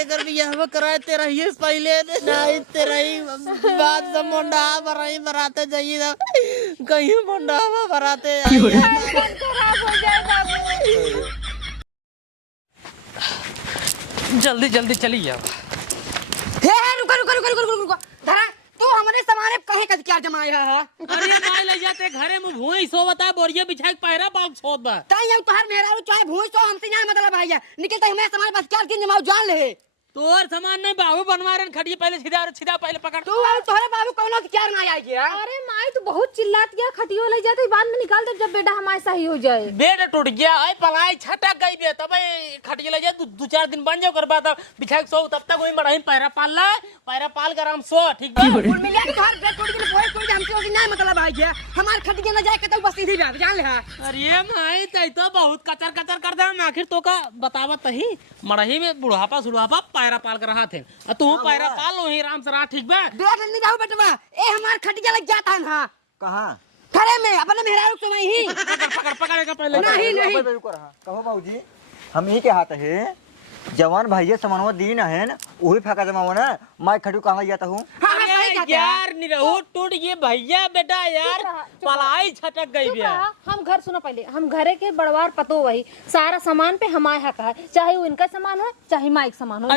के कर भी यह कराए तेरा ही पहले नहीं तेरा ही बात सब मुंडा बराई बराते जाइए ना कहीं मुंडा बराते खराब हो जाए बाबू। जल्दी जल्दी चली जाओ। हे रुको रुको रुको रुको रुको धरा तू हमारे सामान कहे कद क्या जमाया है। अरे माय ले जाते घरे में भूई सो बता बोरिया बिछा के पैरा बाग छोड़ बा ताई हम तोहर मेहरारू चाहे भूई तो हमसे ना मतलब भाई निकलता हमें सामान बस क्या दिन जमाओ जान ले तोर सामान नहीं बाबू बनवा रहे खड़िए पहले सीधा पहले पकड़ तू और तोहरे बाबू कौन क्या ना आई गया। अरे माई तू बहुत चिल्लाती है, खटियो ले जाते बाद में निकाल दे जब बेटा हमारे सही हो जाए। बेड टूट गया है पलाई छटक गई बे तब खटिए ले जा 2-4 दिन बन जाओ कर बाद बिछा के सो तब तक वही मड़ही पैरा पाल कर हम सो ठीक बा। कुल मिला के तोहर बेड टूट गई कोई हमसे होगी ना मतलब भाई गया हमार खटिया ना जाए कतौ बस सीधी बात जान ले। अरे माई तई तो बहुत कचर कचर कर दे आखिर तो का बतावत ही मड़ही में बुढ़ापा सुढ़ापा पैरा पाल कर रहा थे तू पैरा पाल लो ही आराम से रहा ठीक बा। देख नहीं जाओ बेटवा ए हमार खटिया लग जाता है हां कहां खड़े में अपने मेहरारू से वही ही पकड़ेगा पहले नहीं कहो बाबूजी हम ही के हाथ है जवान भैया समानवा दीन है ना वही फेंका जमाओ ना मैं खड़ू कहां जाता हूं। यार निरहु टूट गए भैया बेटा यार पलाई छटक गई भैया। हम घर सुनो पहले हम घरे के बड़वार पतो वही सारा सामान पे हमारे हक है, चाहे वो इनका सामान हो चाहे माइक सामान हो।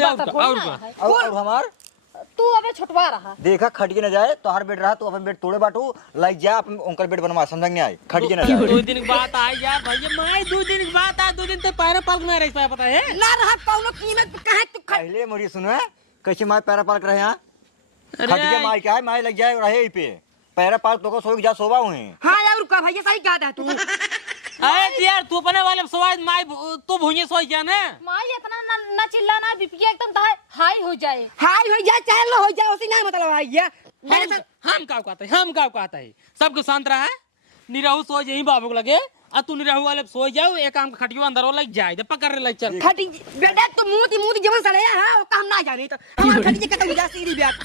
और हमार तू अबे छुटवा रहा देखा खटिए न जाए तो हर बेड रहा तो अपन बेड तोड़े बाटू लाइक जा अपन उनका बेड बनवा समझ नहीं आई खटिए न जाए 2 दिन की बात आई यार भैया मैं 2 दिन की बात आई 2 दिन ते पैरा पाल में रह पाया पता है ना रहा कौनो कीमत कहे तू पहले मोरी सुनो कैसे माय पैरा पाल कर रहे हैं खटिए माय क्या है माय लग जाए रहे पे पैरा पाल तो को सो जा सोवा हुए। हां यार रुका भैया सही कहा था तू। अरे यार तू अपने वाले सोए माय तू भूये सोई क्या ना माई इतना ना चिल्ला ना बीपी एकदम हाई हो जाए हाय हो जाए चाहे लो हो जाए उसी ना मतलब भैया हम का कहता है सबको शांत रहा है निरहु सो यही बाबू को लगे आ तू निरहु वाले सो जाओ एक काम खटियो अंदर लग जाए दे पकड़ ले चल खटी बेटा तो मुंह जवन सड़े हां ओ काम ना जाने तो हमार खटी के कतौ जा सीधी बात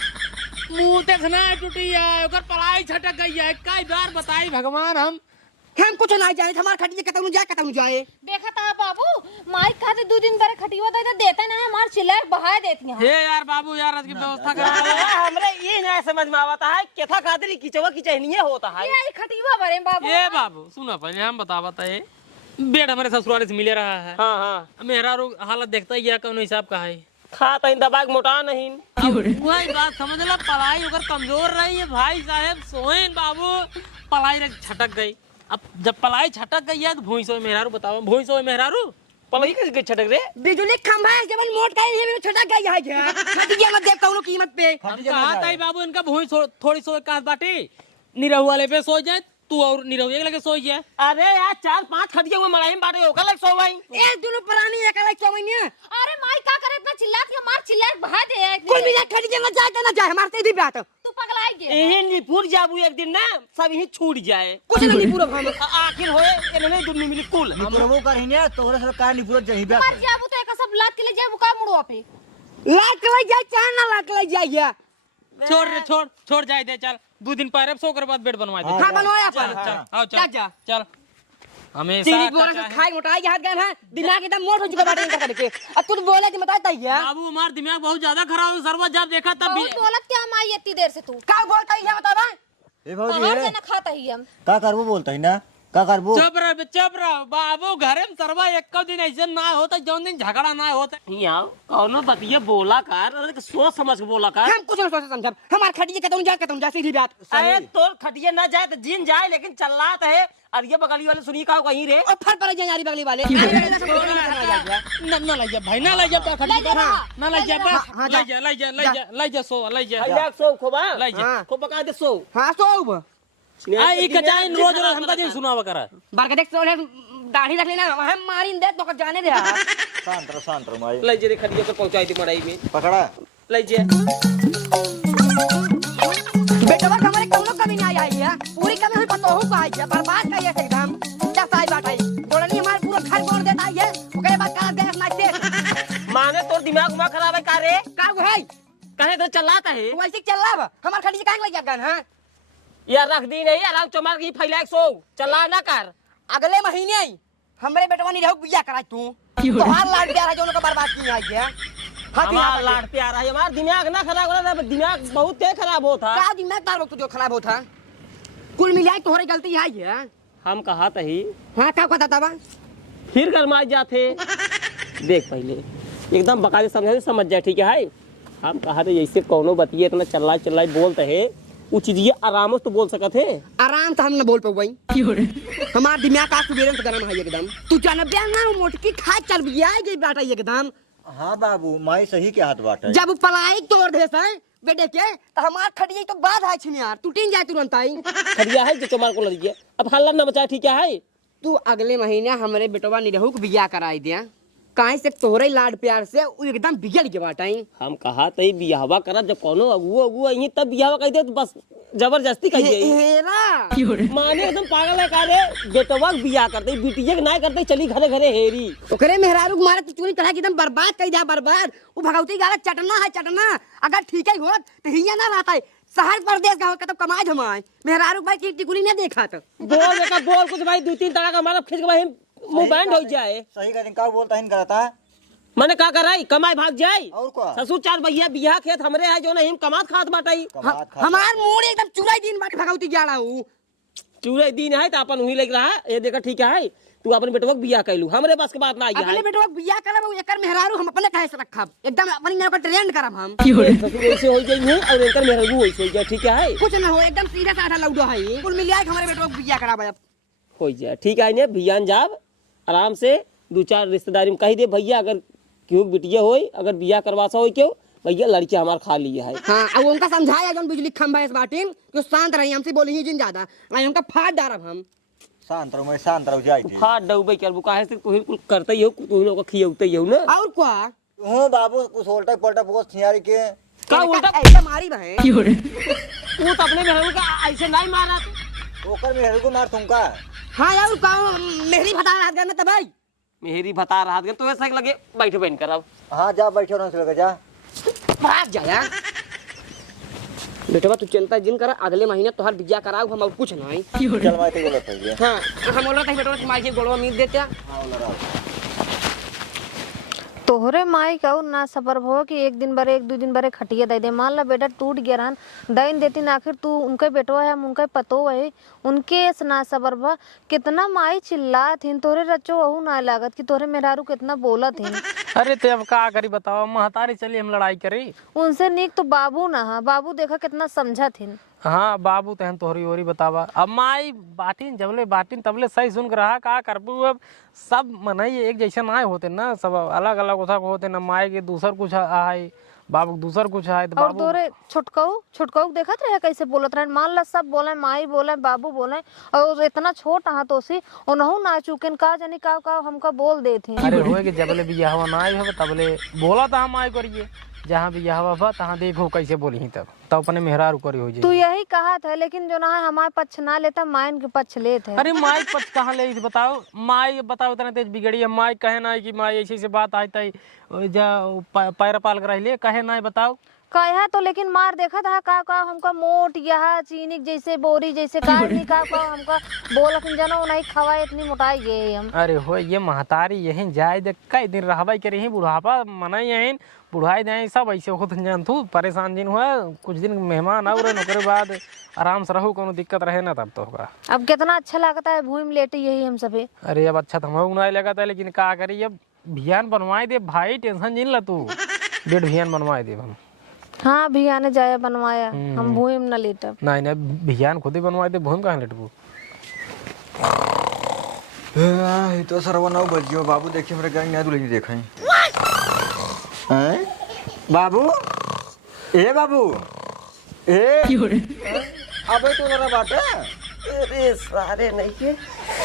मुंह ते खना टूटी है ओकर पलाई छटक गई है कई बार बताई भगवान हम कुछ ना जाने हमार खटी के कतौ जाए देखा था बाबू माई कहते 2 दिन बारे खटियो दे देता ना हमार चिल्ला बहा देती हैं। हे यार बाबू यार आज की व्यवस्था करा हमरे ये ना समझ में आता है केथा खातिर किचवा की चाहिए होता है ये खटिवा भरे बाबू ये बाबू सुनो पहले हम बतावत है बेड हमारे ससुराल से मिले रहा है। हां हां मेरा हालत देखता ही है कौन हिसाब का है खाता इन दबाग मोटा नहीं वही बात समझ ला पलाई अगर कमजोर रही है भाई साहब सोइन बाबू पलाई छटक गई। अब जब पलाई छटक गई है तो भूसो मेहरारू बताओ भूसो मेहरारू पलाई कैसे छटक रे बिजली खंभा है जवन मोट का नहीं है छटक गई है क्या खटिया मत देख कौनो कीमत पे हम कहा था बाबू इनका भूस थोड़ी सो कहां बाटी निरहु वाले पे सो जाए तू और निरहु एक लगे सो जाए। अरे यार 4-5 खटिया में मड़ाई में बाटे ओकर लग सो भाई ए दोनों प्राणी एक अलग चवनिया। अरे माई का करे इतना चिल्लाती है मार चिल्ला बहा दे कोई भी खटिया ना जाए ना जाए हमार सीधी बात तू पगलाई गे यही निपुर जाबू एक दिन ना सब यही छूट जाए कुछ नहीं पूरा हम आखिर होए इन्होंने दुन्नु मिली कुल निपुरबो करहिने तोरे सब का निपुर जहिबे मर जाबू तो एक सब लात के ले जाबू का मुड़वा पे लाट ले जाए चाहे ना लाट ले जाए छोड़ जाए दे चल 2 दिन पैर सो कर बाद बेड बनवा दे। हां बनवाया पर चल आओ चल हमेशा चीनी बोरा से खाई मोटाई के हाथ गए हैं दिमाग एकदम मोट हो चुका बाटे इनका करके अब तू बोले कि बताता ही है बाबू हमारा दिमाग बहुत ज्यादा खराब है सर्वा जब देखा तब बहुत बोलत क्या माई इतनी देर से तू का बोलता ही है बता ए भौजी बाहर रे से ना खाता ही हम का करबो बोलता है ना का करबो चुप रह बाबू घरे में सरवा एक दिन ऐसे ना होता जौन दिन झगड़ा ना होता यहाँ कौनो बतिया बोला कर अरे सोच समझ के बोला कर हम कुछ नहीं सोच समझब हमार खटिया कतौ जा सीधी बात अरे तोर खटिया ना जाए तो जिन जाए लेकिन चल्लात है और ये बगली वाले सुनी का कहीं रे और फट पड़ जाए यारी बगली वाले ना ले जा भाई ना ले जा ना ले जा ले जा सो ले जा भैया सो खोबा ले जा को बका दे सो हां सो आई कचाई रोज हमका दिन सुनावा करा बार के देख सोले दाढ़ी रख लेना हम मारिन दे तो जाने दे शांत रहो माई ले जे खटिया को पहुंचाई दी मड़ाई में पकड़ा ले जे बेटा बात हमारे कोनो कमी नहीं आई है पूरी कमी हुई पतो हो पाई है बर्बाद कर ये एकदम क्या साई बात है बोलनी हमारे पूरा घर तोड़ देता है ओके बात कर गैस नाचते माने तोर दिमाग उमा खराब है का रे का वो है कहे तो चलाता है वैसे चल रहा हमार खटिया काहे लग गन हां यार रख दी नहीं आराम चमार की फैला सो चला ना कर अगले महीने हमरे बेटवा नहीं रहू बिया करा तू तोहार लाड प्यार है जो उनका बर्बाद की है हमारा लाड प्यार है, हमारा दिमाग ना खराब हो रहा, दिमाग बहुत तेज खराब होता। का दिमाग तार तो जो खराब होता कुल मिलाए तोहरे गलती है। हम कहा ही हाँ का कहता तबा फिर गरमाए जाते। देख पहले एकदम बकायदे समझे समझ जाए, ठीक है। हम कहा थे जैसे कौनो बतिए इतना चल्लाई बोलते है, वो चीज़ आराम से तो बोल सकत है। आराम से हम न बोल पाई। हमारा दिमाग आज सुबह से गरम है एकदम। तू जानबे ना मोटकी खा चल गया गई बाटा एकदम। हाँ बाबू माई सही के हाथ बाटे। जब पलाई तोड़ दे से बेटे के तो हमार खड़िए तो बाद है छिन यार, तू टीन जाए तुरंत आई। खड़िया है जो तुम्हारे को लगी है, अब हल्ला ना बचा, ठीक है। तू अगले महीने हमारे बेटवा निरहू को बियाह कराई दिया, काहे से तोहरे लाड प्यार से वो एकदम बिगड़ के बाटाई। हम कहा तई बियाहवा करा, जब कोनो अगुआ यही तब बियाहवा कह दे, तो बस जबरदस्ती कह दे। हेरा माने एकदम पागल है का रे, बेटवा बियाह करते बिटिया के ना करते, चली घरे घरे हेरी। ओकरे मेहरारू को मारे चूनी चढ़ा के एकदम बर्बाद कर दिया, बर्बाद। वो भगवती गाला चटना है चटना, अगर ठीक ही होत तो हिया ना रहता है। शहर प्रदेश का होता तो कमाए जमाए, मेहरारू भाई की टिकुली नहीं देखा तो बोल देखा बोल कुछ भाई, 2-3 टका का मारा खींच के भाई मुंह बैंड हो जाए। सही कहते का बोलता है करता है। मैंने का कराई कमाई भाग जाए। और क्या ससुर 4 भैया बियाह खेत हमरे है जो नहीं कमात खात बाटाई। हमार मूड एकदम चुराई दिन बाटे भगवती गाला हूँ। चूरे दिन है तो अपन वही लग रहा है, ये देखा ठीक है। तू अपन बेटवा के बियाह कैलू, हमरे बस के बात ना आई अपने है। बेटवा बियाह करब एकर मेहरारू हम अपने कहे से रखब, एकदम अपनी नाम का ट्रेंड करब हम। ससुर ऐसे हो जाइए और इनकर मेहरारू ऐसे हो जाए, ठीक है। कुछ ना हो, एकदम सीधा साधा लौडो है। कुल मिलाए हमारे बेटवा बियाह कराब अब हो जाए, ठीक है। इन्हें भियान जाब आराम से 2-4 रिश्तेदारी में कही दे, भैया अगर क्यों बिटिया हो, अगर बियाह करवासा हो क्यों भैया, लड़की हमार खा लिया है। हाँ, अब उनका समझाया जौन बिजली खंभा इस बाटिन कि शांत रही, हमसे बोली ही जिन ज्यादा आई उनका फाड़ डारब हम। शांत रहो, मैं शांत रहो जाई थी। फाड़ डूबे कर काहे से तू ही कुल करते ही हो, तू लोग खियौते ही हो ना। और क्या हूं बाबू कुछ उल्टा पलटा बहुत थियारी के का उल्टा ऐसे मारी बहन। तू तो अपने मेहरारू का ऐसे नहीं मारा। ओकर मेहर को मार तुमका। हाँ यार का मेहरी बता रहा था भाई, मेहरी बता रहा था तो ऐसा लगे बैठे बैठ कर। अब हाँ जा बैठो ना लगा जा भाग जा यार। बेटवा तू चिंता जिन कर, अगले महीने तोहर बियाह कराऊ हम, और कुछ नहीं। चल मैं तो बोलत है। हाँ हम बोल रहा था बेटवा तुम्हारी गोड़वा मीट देते। हां लड़ा तोहरे माई कहू ना सबर भो कि 1 दिन बरे 1-2 दिन बरे खटिया दे दे। मान ला बेटा टूट गया रहन दैन देती ना, आखिर तू उनके बेटवा है, हम उनके पतो है, उनके ना सबर भा कितना माई चिल्ला थीन तोहरे रचो वहू ना लागत कि तोहरे मेहरारू कितना बोला थीन। अरे ते अब का करी बताओ, महतारी चली हम लड़ाई करी। उनसे नीक तो बाबू ना हा, बाबू देखा कितना समझा थीन। हाँ बाबू तहन तोहरी ओरी बतावा। अब माई बाटिन जबले बाटिन तबले सही सुन रहा का करबू। अब सब मनई एक जैसे ना होते ना, सब अलग अलग उठा होते ना। माई के दूसर कुछ है, बाबू दूसर कुछ है। और तोरे छोटकऊ देखत रहे कैसे बोलत रहे। मान ला सब बोले, माई बोले, बाबू बोले, और इतना छोट हा तो सी उनहु ना चुकेन का जानी का हमका बोल दे थी। अरे होए कि जबले बियाह ना आई हो तबले बोला था हम आई करिए, जहाँ बियाह बा तहाँ देखो कैसे बोली ही, तब अपने मेहरारू करी हो जाए। तू यही कहा था, लेकिन जो ना है हमारे पक्ष ना लेता, माइन के पक्ष लेते। अरे माई पक्ष कहाँ ले बताओ। माई बताओ इतना तेज बिगड़ी है। माई कहे ना कि माई ऐसी से बात आई तई पैर पाल कर रही कहे ना बताओ कहा तो, लेकिन मार देखा था का हमका मोट यह चीनी जैसे बोरी जैसे का हमका बोलक जनो नहीं खवाए, इतनी मोटाई गए हम। अरे हो ये महतारी यही जाए देख कई दिन रहबाई के रही, बुढ़ापा मना यही बुढ़ाई जाए सब ऐसे होत जान तू परेशान दिन हुआ। कुछ दिन मेहमान और ओकरे बाद आराम से रहू, कोनो दिक्कत रहे ना तब तो होगा। अब कितना अच्छा लगता है भूमि लेटे यही हम सभी। अरे अब अच्छा तो हम नहीं लगा था, लेकिन का करी अब भियान बनवाए दे भाई, टेंशन जिन ला तू। डेढ़ भियान बनवाए दे हम। हाँ भी आने जाया बनवाया, हम भूमि न लेटब। नहीं भियान खुद ही बनवाए दे, भूमि कहाँ लेटबू। तो सरवा 9 बज गयो। बाबू देखिए मेरे गाड़ी ना दुल्हन देखा हैं। बाबू ए बाबू ए अबे तो जरा बाटे। अरे सारे नहीं के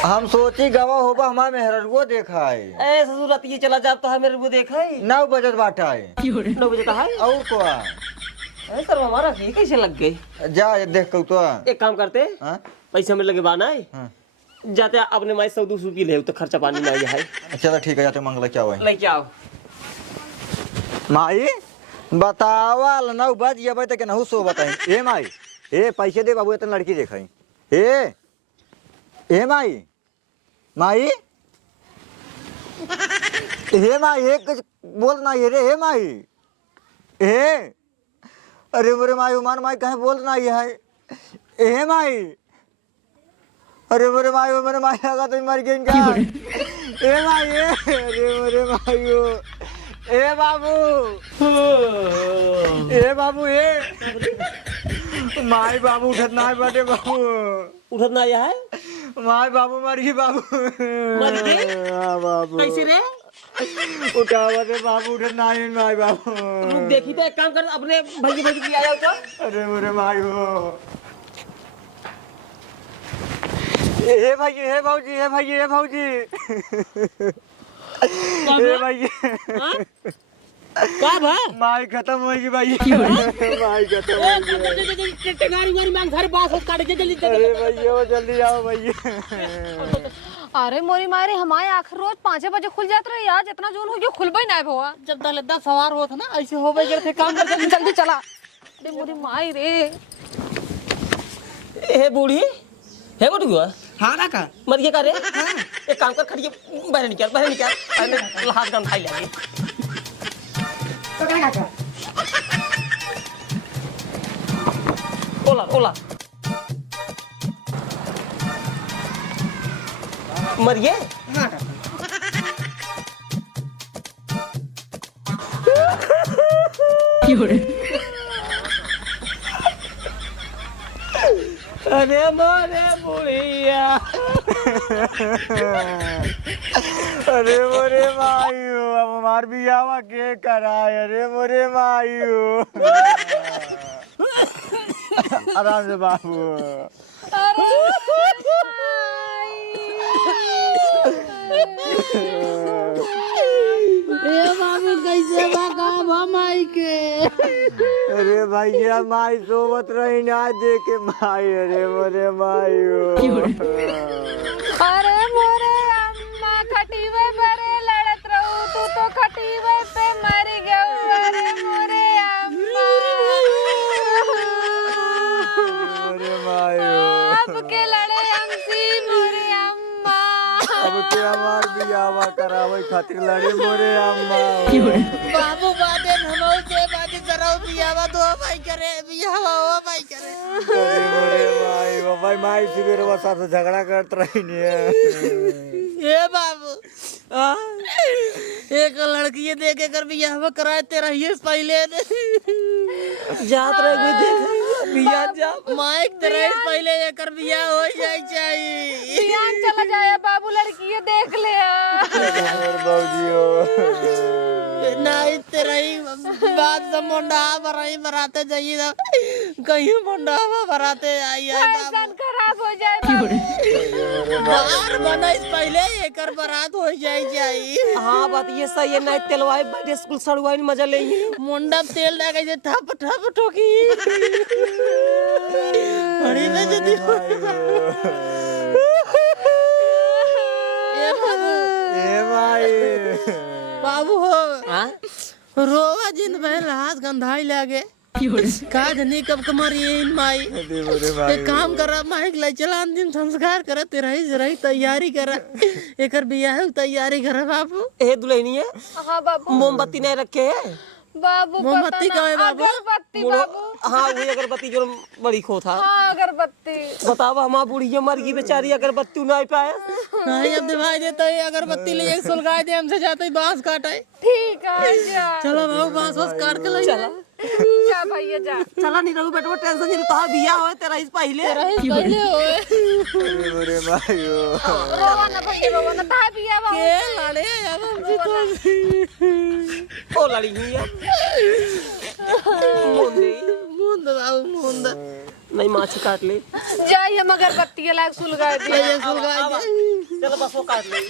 हम सोची गवा होबा हमारे मेहररुओ देखा है। ए ससुर ये चला जाब तो मेरे को देखा है 9 बजत बाटा है। 9 बजे का है। और क्या ए सर हमारा ये कैसे लग गई। जा देख कऊ तो। एक काम करते हां पैसा में लगे बाना है। हां जाते अपने माई 100-200 पी ले तो खर्चा पानी में आई है। चलो ठीक है, जाते मंगला क्या हुआ लेके आओ। माई बतावा 9 बज गए तक नहु सो बताई। ए माई ए पैसे दे बाबू, इतने लड़की देखाई। ए माई माई हे माई एक बोल ना ये रे। हे माई ए अरे मोरे माई उमान माई कहे बोल ना ये है ए माई अरे मोरे माई लगा तो मर गई क्या ए माई अरे मोरे माई ए बाबू ए माई बाबू उठत ना है बटे बाबू उठत ना आया है माई बाबू मर गई बाबू मर गई? हाँ बाबू कैसे रे उठावा दे बाबू उठत ना है माई बाबू रुक देखी तो एक काम कर अपने भाई की आया तो अरे मोरे माई हो हे भाई हे भाऊजी हे भाई हे भाऊजी हे भाई का भा माई खत्म होगी भाई माई खत्म होगी टेंगारी वारी मांग घर बास काट के जल्दी अरे भैया जल्दी आओ भैया अरे मोरी मारे हमारे आखिर रोज 5 बजे खुल जात रहे आज इतना जोन हो गया खुलबे ना भवा जब दलदा सवार होत ना ऐसे होबे करते काम करते जल्दी चला अरे मोरी माई रे ए बूढ़ी है को हुआ हाँ ना का मर गया का रे एक काम कर खड़िए बाहर निकल अरे हाथ गन खाई लगी तो क्या कर ओला मर गए हाँ का अरे मोरे बुढ़िया अरे मोरे मायू अब हमार भी आवा के कराए अरे मोरे मायू आराम से बाबू ए बाबू कैसे भागा माई के अरे भैया माई सोबत रही ना देखे माई अरे मोरे मायू अरे मोरे अम्मा खटीवे बरे लड़त रहू तू तो खटीवे पे मर गयो अरे मोरे अम्मा मोरे मायू अब के लड़े हमसी मोरे अम्मा अब के हमार भी आवा करावे खातिर लड़े मोरे अम्मा बाबू बाटे हमौ से बाटे जराउ बियावा दो भाई करे बियावा हो भाई करे अरे मोरे माई वो भाई माई से मेरे साथ झगड़ा करत रही नहीं ए बाबू एक लड़की देखे कर बियाह कराए तेरा ये पहले जात रहे कोई देख बिया जा माइक तेरा पहले एकर बियाह हो जाए चाहिए ध्यान चला जाए बाबू लड़की ये देख ले और बाबूजी हो नहीं तेरा ही बात से मुंडा भराई भराते जाइए ना कहीं मुंडा भराते आई है फैशन खराब हो जाए बाबू बाहर बनाइस पहले एकर बरात हो जाए चाहिए हाँ बात ये सही है नहीं तेलवाई बड़े स्कूल सड़वाई मजा ले मुंडा तेल डाल के ठप ठप ठोकी बड़ी बेइज्जती ए बाबू ए माई बाबू हो रोवा जिन बहन हाथ गंधाई लागे काज नहीं कब कमर ये इन माई अरे मोरे माई एक काम करा माइक ले चला अंतिम संस्कार करा तेरा ही जरा तैयारी करा एकर बियाह तैयारी करा बाबू ए दुल्हनी है हाँ बाबू मोमबत्ती नहीं रखे है बाबू मोमबत्ती पता कहाँ है ना, बाबू? अगरबत्ती बाबू हाँ वही अगरबत्ती जो बड़ी खो था हाँ अगरबत्ती बताओ हमारी बुढ़िया मर गई बेचारी अगरबत्ती नहीं पाया नहीं अब दिखाई देता है अगरबत्ती ले एक सुलगाए दे हमसे जाते ही बांस काटे ठीक है जा चलो बाबू बांस वास काट के ले चला जा भैया जा चला नहीं रहू बेटा टेंशन नहीं तो बिया हो तेरा इस पहले पहले होए अरे मोरे माई रोवा ना भैया रोवा ना ताहे पिया बाबू के लड़े अब हमसे तो ओ लड़ी हुई है मुंडी मुंद बाबू मुंद नहीं माछी काट ले जाइए मगर बत्ती लाग सुलगा दिया ये सुलगाए दे चलो बस वो काट ले